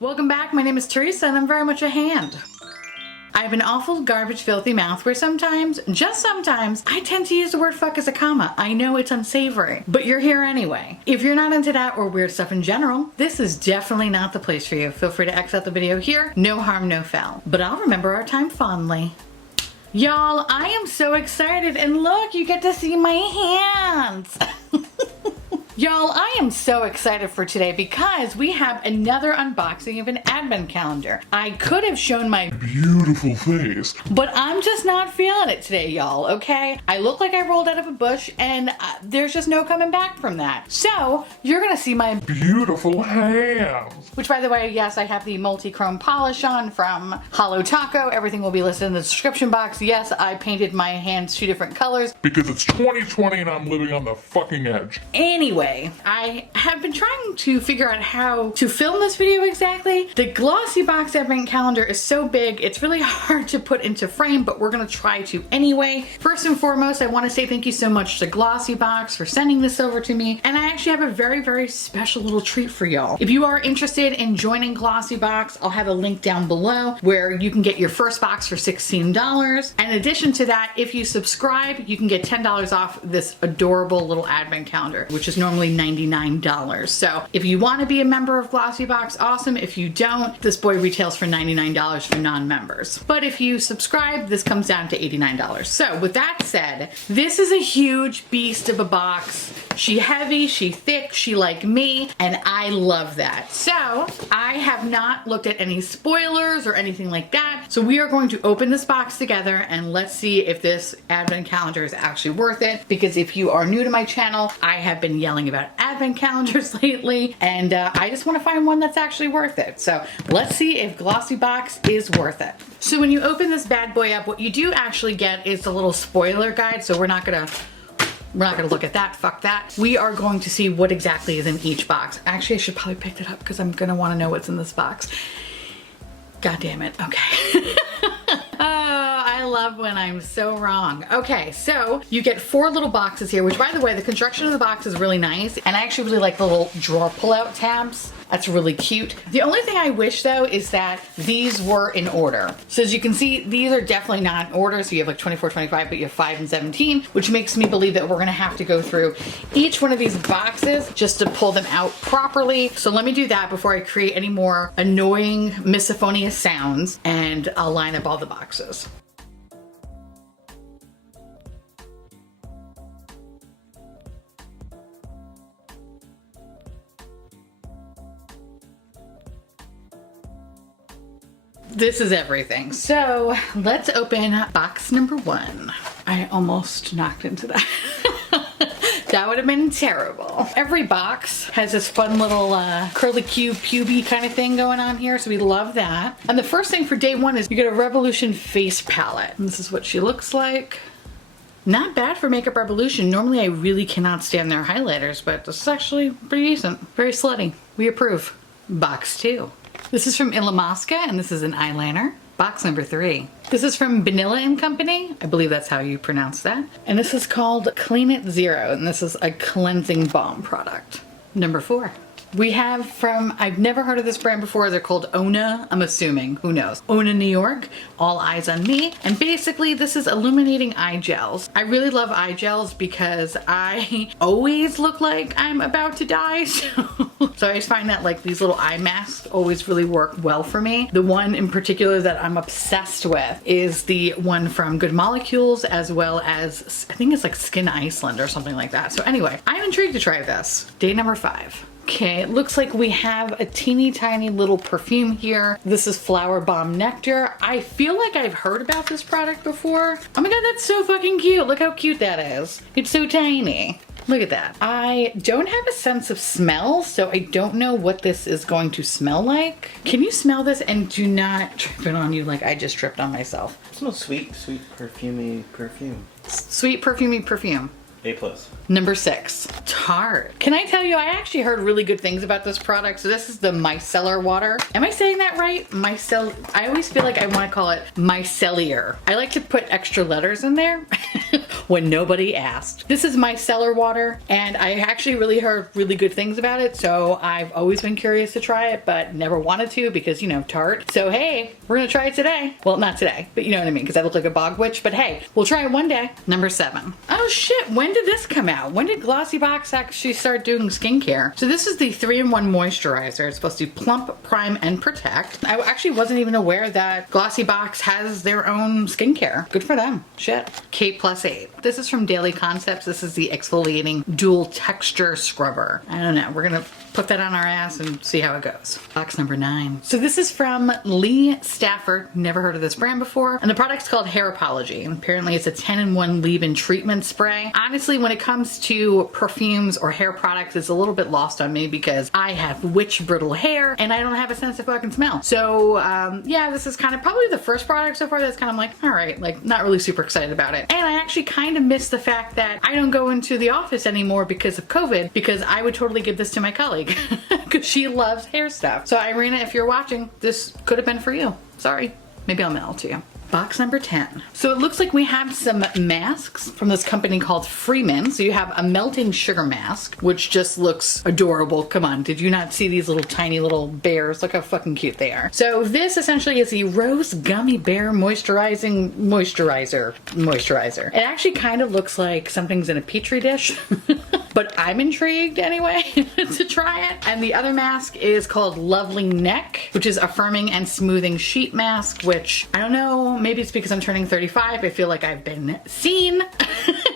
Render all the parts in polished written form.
Welcome back. My name is Teresa and I'm very much a hand. I have an awful garbage filthy mouth where sometimes, just sometimes, I tend to use the word fuck as a comma. I know it's unsavory, but you're here anyway. If you're not into that or weird stuff in general, this is definitely not the place for you. Feel free to exit the video here. No harm, no foul. But I'll remember our time fondly. Y'all, I am so excited and look, you get to see my hands. Y'all, I am so excited for today because we have another unboxing of an advent calendar. I could have shown my beautiful face, but I'm just not feeling it today, y'all, okay? I look like I rolled out of a bush and there's just no coming back from that. So, you're gonna see my beautiful hands. Which, by the way, yes, I have the multi-chrome polish on from Holo Taco. Everything will be listed in the description box. Yes, I painted my hands 2 different colors. Because it's 2020 and I'm living on the fucking edge. Anyway, I have been trying to figure out how to film this video exactly. The Glossy Box Advent Calendar is so big, it's really hard to put into frame, but we're gonna try to anyway. First and foremost, I wanna say thank you so much to Glossy Box for sending this over to me, and I actually have a very, very special little treat for y'all. If you are interested in joining Glossy Box, I'll have a link down below where you can get your first box for $16. And in addition to that, if you subscribe, you can get $10 off this adorable little advent calendar, which is normally $99. So if you want to be a member of Glossy Box, awesome. If you don't, this boy retails for $99 for non-members. But if you subscribe, this comes down to $89. So with that said, this is a huge beast of a box. She heavy, she thick, she like me, and I love that. So I have not looked at any spoilers or anything like that. So we are going to open this box together and let's see if this advent calendar is actually worth it. Because if you are new to my channel, I have been yelling about advent calendars lately, and I just want to find one that's actually worth it. So let's see if Glossy Box is worth it. So when you open this bad boy up, what you do actually get is a little spoiler guide. So we're not gonna look at that, fuck that. We are going to see what exactly is in each box. Actually, I should probably pick it up because I'm gonna wanna know what's in this box. God damn it, okay. I love when I'm so wrong. Okay, so you get 4 little boxes here, which by the way, the construction of the box is really nice. And I actually really like the little drawer pull-out tabs. That's really cute. The only thing I wish though is that these were in order. So as you can see, these are definitely not in order. So you have like 24, 25, but you have 5 and 17, which makes me believe that we're gonna have to go through each one of these boxes just to pull them out properly. So let me do that before I create any more annoying miscellaneous sounds, and I'll line up all the boxes. This is everything. So let's open box number 1. I almost knocked into that. That would have been terrible. Every box has this fun little curly cube puby kind of thing going on here, so we love that. And the first thing for day 1 is you get a Revolution face palette. And this is what she looks like. Not bad for Makeup Revolution. Normally I really cannot stand their highlighters, but this is actually pretty decent. Very slutty. We approve. Box 2. This is from Illamasqua, and this is an eyeliner. Box number 3. This is from Vanilla & Company. I believe that's how you pronounce that. And this is called Clean It Zero, and this is a cleansing balm product. Number 4. We have from, I've never heard of this brand before. They're called Ona, I'm assuming, who knows? Ona New York, All Eyes on Me. And basically this is illuminating eye gels. I really love eye gels because I always look like I'm about to die. So I just find that like these little eye masks always really work well for me. The one in particular that I'm obsessed with is the one from Good Molecules, as well as, I think it's like Skin Iceland or something like that. So anyway, I'm intrigued to try this. Day number 5. Okay, it looks like we have a teeny tiny little perfume here. This is Flower Bomb Nectar. I feel like I've heard about this product before. Oh my god, that's so fucking cute. Look how cute that is. It's so tiny. Look at that. I don't have a sense of smell, so I don't know what this is going to smell like. Can you smell this and do not trip it on you like I just tripped on myself? It smells sweet, sweet perfumey perfume. Sweet perfumey perfume. A+. Number 6, Tart. Can I tell you, I actually heard really good things about this product. So this is the micellar water. Am I saying that right? I always feel like I want to call it micellar. I like to put extra letters in there. when nobody asked. This is micellar water, and I actually really heard really good things about it, so I've always been curious to try it, but never wanted to because, you know, Tart. So hey, we're gonna try it today. Well, not today, but you know what I mean, because I look like a bog witch, but hey, we'll try it one day. Number 7. Oh shit, when did this come out? When did Glossy Box actually start doing skincare? So this is the 3-in-1 moisturizer. It's supposed to plump, prime, and protect. I actually wasn't even aware that Glossy Box has their own skincare. Good for them. Shit. K+8. This is from Daily Concepts. This is the exfoliating dual texture scrubber. I don't know. We're gonna put that on our ass and see how it goes. Box number 9. So this is from Lee Stafford. Never heard of this brand before. And the product's called Hair Apology. And apparently it's a 10-in-1 leave-in treatment spray. Honestly, when it comes to perfumes or hair products, it's a little bit lost on me because I have witch brittle hair and I don't have a sense of fucking smell. So yeah, this is kind of probably the first product so far that's kind of like, all right, like not really super excited about it. And I actually kind of miss the fact that I don't go into the office anymore because of COVID, because I would totally give this to my colleague because she loves hair stuff. So Irina, if you're watching, this could have been for you. Sorry. Maybe I'll mail it to you. Box number 10. So it looks like we have some masks from this company called Freeman. So you have a melting sugar mask, which just looks adorable. Come on, did you not see these little tiny little bears? Look how fucking cute they are. So this essentially is the Rose Gummy Bear Moisturizer. It actually kind of looks like something's in a petri dish. But I'm intrigued anyway to try it. And the other mask is called Lovely Neck, which is a firming and smoothing sheet mask, which I don't know, maybe it's because I'm turning 35. I feel like I've been seen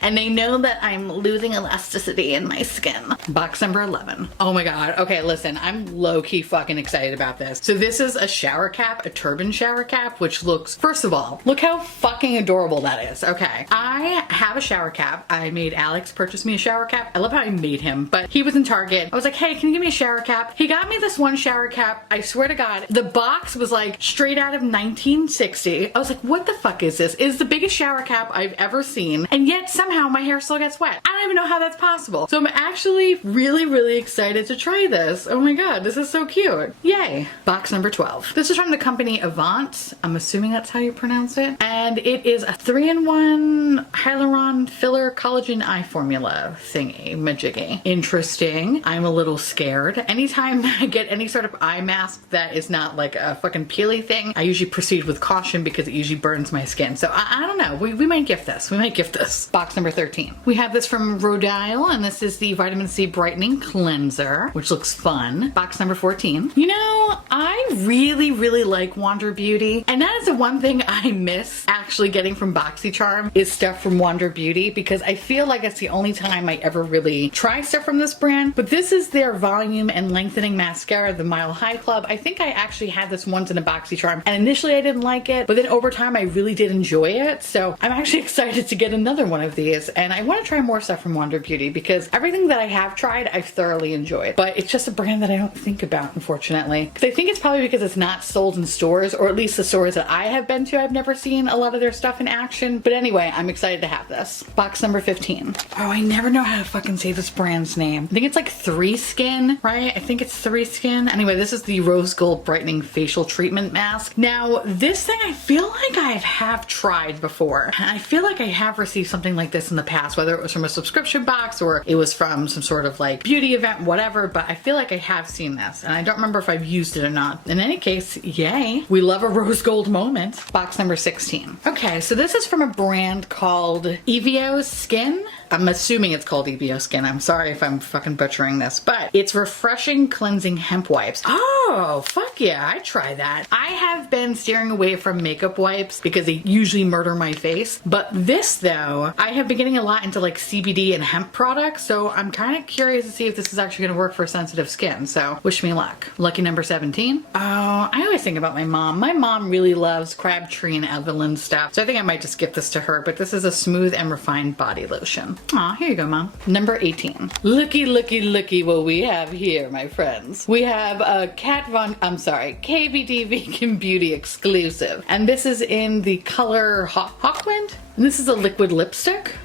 and they know that I'm losing elasticity in my skin. Box number 11. Oh my God. Okay, listen, I'm low-key fucking excited about this. So this is a shower cap, a turban shower cap, which looks, first of all, look how fucking adorable that is. Okay, I have a shower cap. I made Alex purchase me a shower cap. I love how I made him, but he was in Target. I was like, hey, can you give me a shower cap? He got me this one shower cap. I swear to God, the box was like straight out of 1960. I was like, what the fuck is this? It is the biggest shower cap I've ever seen, and yet somehow my hair still gets wet. I don't even know how that's possible. So I'm actually really, really excited to try this. Oh my God, this is so cute. Yay. Box number 12. This is from the company Avant. I'm assuming that's how you pronounce it. And it is a 3-in-1 hyaluron filler collagen eye formula thingy majiggy. Interesting. I'm a little scared. Anytime I get any sort of eye mask that is not like a fucking peely thing, I usually proceed with caution because it usually burns my skin. So I don't know. We might gift this. We might gift this. Box number 13. We have this from Rhodia Island, and this is the Vitamin C Brightening Cleanser, which looks fun. Box number 14. You know, I really, really like Wander Beauty, and that is the one thing I miss actually getting from BoxyCharm is stuff from Wander Beauty, because I feel like it's the only time I ever really try stuff from this brand. But this is their volume and lengthening mascara, the Mile High Club. I think I actually had this once in a BoxyCharm, and initially I didn't like it, but then over time I really did enjoy it. So I'm actually excited to get another one of these, and I want to try more stuff from Wander Beauty because everything that I have tried I've thoroughly enjoyed, but it's just a brand that I don't think about, unfortunately, because I think it's probably because it's not sold in stores, or at least the stores that I have been to I've never seen a lot of their stuff in action. But anyway, I'm excited to have this. Box number 15. Oh, I never know how to fucking say this brand's name. I think it's like 3 Skin, right? I think it's 3 Skin. Anyway, this is the Rose Gold Brightening Facial Treatment Mask. Now, this thing I feel like I have tried before. I feel like I have received something like this in the past, whether it was from a subscription box or it was from some sort of like beauty event, whatever, but I feel like I have seen this, and I don't remember if I've used it or not. In any case, yay. We love a rose gold moment. Box number 16. Okay, so this is from a brand called Evo Skin. I'm assuming it's called Evo Skin. I'm sorry if I'm fucking butchering this, but it's refreshing cleansing hemp wipes. Oh, fuck yeah, I try that. I have been steering away from makeup wipes because they usually murder my face, but this though, I have been getting a lot into like CBD and hemp products, so I'm kind of curious to see if this is actually gonna work for sensitive skin, so wish me luck. Lucky number 17. Oh, I always think about my mom. My mom really loves Crabtree and Evelyn stuff, so I think I might just gift this to her, but this is a smooth and refined body lotion. Aw, here you go, Mom. Number 18. Looky, looky, looky what we have here, my friends. We have a KVD Vegan Beauty exclusive. And this is in the color Hawkwind. And this is a liquid lipstick.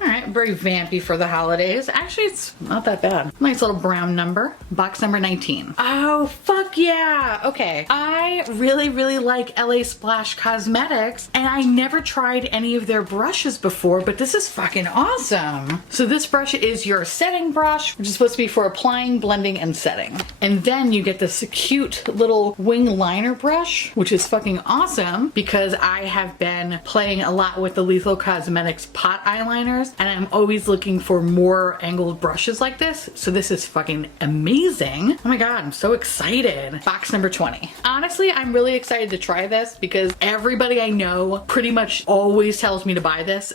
All right, very vampy for the holidays. Actually, it's not that bad. Nice little brown number. Box number 19. Oh, fuck yeah. Okay. I really, really like LA Splash Cosmetics, and I never tried any of their brushes before, but this is fucking awesome. So this brush is your setting brush, which is supposed to be for applying, blending, and setting. And then you get this cute little wing liner brush, which is fucking awesome because I have been playing a lot with the Lethal Cosmetics pot eyeliners, and I'm always looking for more angled brushes like this. So this is fucking amazing. Oh my god, I'm so excited. Box number 20. Honestly, I'm really excited to try this because everybody I know pretty much always tells me to buy this.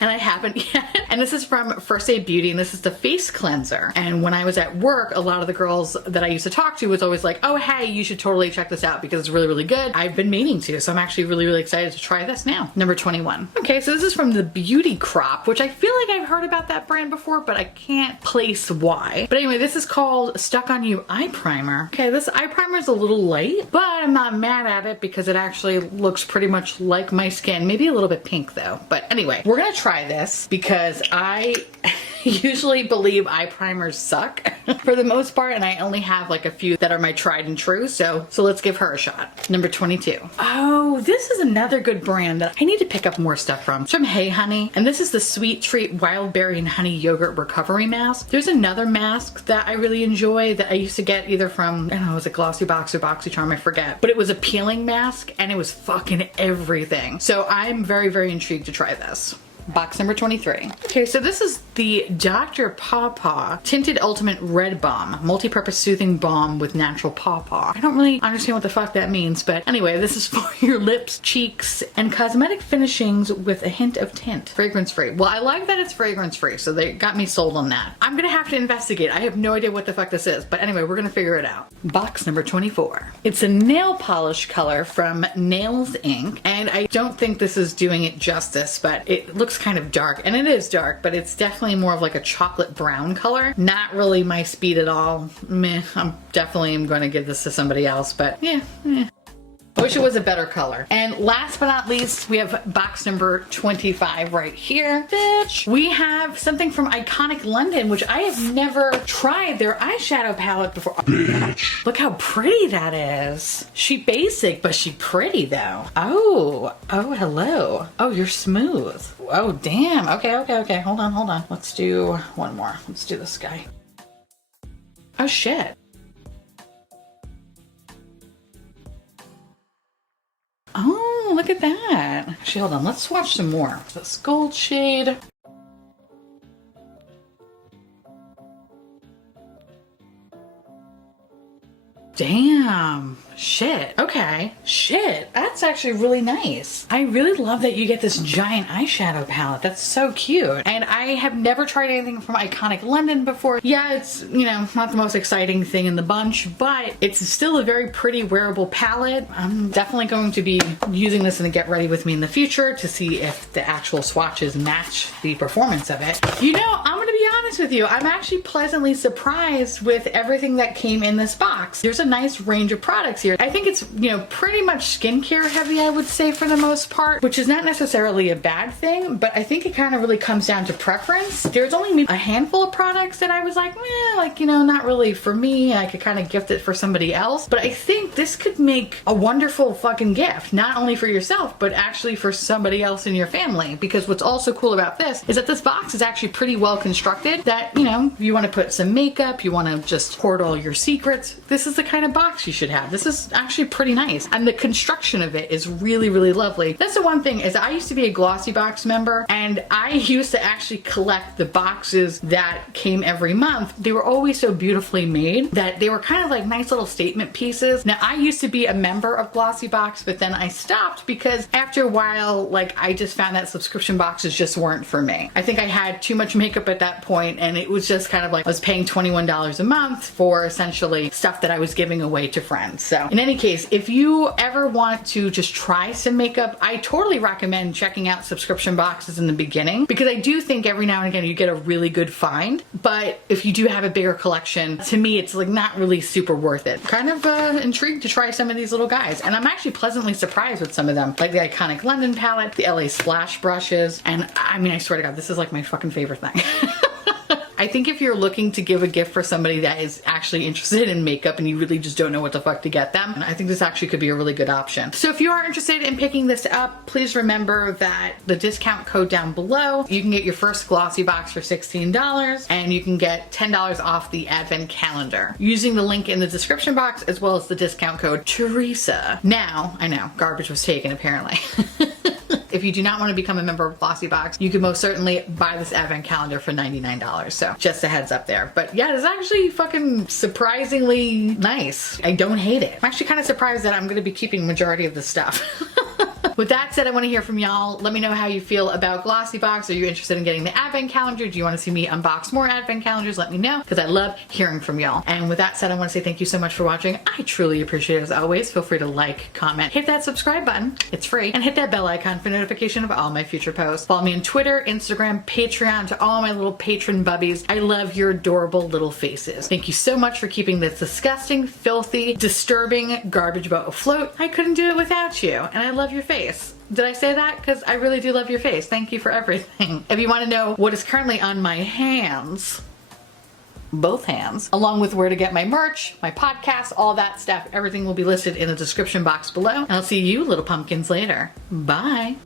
And I haven't yet. And this is from First Aid Beauty, and this is the face cleanser. And when I was at work, a lot of the girls that I used to talk to was always like, oh, hey, you should totally check this out because it's really, really good. I've been meaning to, so I'm actually really, really excited to try this now. Number 21. Okay, so this is from the Beauty Crop, which I feel like I've heard about that brand before, but I can't place why. But anyway, this is called Stuck On You Eye Primer. Okay, this eye primer is a little light, but I'm not mad at it because it actually looks pretty much like my skin. Maybe a little bit pink though. But anyway, we're gonna try this because I usually believe eye primers suck for the most part, and I only have like a few that are my tried and true, so let's give her a shot. Number 22. Oh, this is another good brand that I need to pick up more stuff from. It's from Hey Honey, and this is the Sweet Treat Wild Berry and Honey Yogurt Recovery Mask. There's another mask that I really enjoy that I used to get either from, I don't know, was it Glossy Box or BoxyCharm, I forget, but it was a peeling mask and it was fucking everything. So I'm very, very intrigued to try this. Box number 23. Okay, so this is the Dr. Pawpaw Tinted Ultimate Red Balm, multi-purpose soothing balm with natural pawpaw. I don't really understand what the fuck that means, but anyway, this is for your lips, cheeks, and cosmetic finishings with a hint of tint. Fragrance free. Well, I like that it's fragrance free, so they got me sold on that. I'm gonna have to investigate. I have no idea what the fuck this is, but anyway, we're gonna figure it out. Box number 24. It's a nail polish color from Nails Inc. And I don't think this is doing it justice, but it looks kind of dark, and it is dark, but it's definitely more of like a chocolate brown color. Not really my speed at all. Meh, I'm definitely going to give this to somebody else, but yeah. I wish it was a better color. And last but not least, we have box number 25 right here. Bitch. We have something from Iconic London, which I have never tried their eyeshadow palette before. Bitch. Look how pretty that is. She basic, but she pretty though. Oh, hello. Oh, you're smooth. Oh, damn. Okay. Hold on. Let's do one more. Let's do this guy. Oh, shit. Oh, look at that. Actually, hold on. Let's swatch some more. This gold shade. Damn. Shit. Okay. Shit. That's actually really nice. I really love that you get this giant eyeshadow palette. That's so cute. And I have never tried anything from Iconic London before. Yeah, it's, you know, not the most exciting thing in the bunch, but it's still a very pretty wearable palette. I'm definitely going to be using this in a get ready with me in the future to see if the actual swatches match the performance of it. You know, I'm going to be honest with you. I'm actually pleasantly surprised with everything that came in this box. There's a nice range of products here. I think it's, you know, pretty much skincare heavy, I would say, for the most part, which is not necessarily a bad thing, but I think it kind of really comes down to preference. There's only maybe a handful of products that I was like, like, you know, not really for me. I could kind of gift it for somebody else, but I think this could make a wonderful fucking gift, not only for yourself, but actually for somebody else in your family. Because what's also cool about this is that this box is actually pretty well constructed, that, you know, you want to put some makeup, you want to just hoard all your secrets, this is the kind of box you should have. This is actually pretty nice, and the construction of it is really, really lovely. That's the one thing, is I used to be a Glossy Box member, and I used to actually collect the boxes that came every month. They were always so beautifully made that they were kind of like nice little statement pieces. Now, I used to be a member of Glossy Box, but then I stopped because after a while, like, I just found that subscription boxes just weren't for me. I think I had too much makeup at that point, point, and it was just kind of like I was paying $21 a month for essentially stuff that I was giving away to friends. So in any case, if you ever want to just try some makeup, I totally recommend checking out subscription boxes in the beginning, because I do think every now and again you get a really good find. But if you do have a bigger collection, to me it's like not really super worth it. Kind of intrigued to try some of these little guys, and I'm actually pleasantly surprised with some of them, like the iconic London palette, the LA Splash brushes, and I mean, I swear to God, this is like my fucking favorite thing. I think if you're looking to give a gift for somebody that is actually interested in makeup and you really just don't know what the fuck to get them, I think this actually could be a really good option. So if you are interested in picking this up, please remember that the discount code down below, you can get your first Glossy Box for $16, and you can get $10 off the Advent calendar using the link in the description box, as well as the discount code Theresa. Now, I know, garbage was taken apparently. If you do not want to become a member of Glossy Box, you can most certainly buy this Advent calendar for $99. So just a heads up there. But yeah, it's actually fucking surprisingly nice. I don't hate it. I'm actually kind of surprised that I'm going to be keeping majority of the stuff. With that said, I want to hear from y'all. Let me know how you feel about Glossy Box. Are you interested in getting the Advent calendar? Do you want to see me unbox more Advent calendars? Let me know, because I love hearing from y'all. And with that said, I want to say thank you so much for watching. I truly appreciate it as always. Feel free to like, comment, hit that subscribe button. It's free. And hit that bell icon for notification of all my future posts. Follow me on Twitter, Instagram, Patreon, to all my little patron bubbies. I love your adorable little faces. Thank you so much for keeping this disgusting, filthy, disturbing garbage boat afloat. I couldn't do it without you. And I love your face. Did I say that? Because I really do love your face. Thank you for everything. If you want to know what is currently on my hands, both hands, along with where to get my merch, my podcast, all that stuff, everything will be listed in the description box below. And I'll see you little pumpkins later. Bye.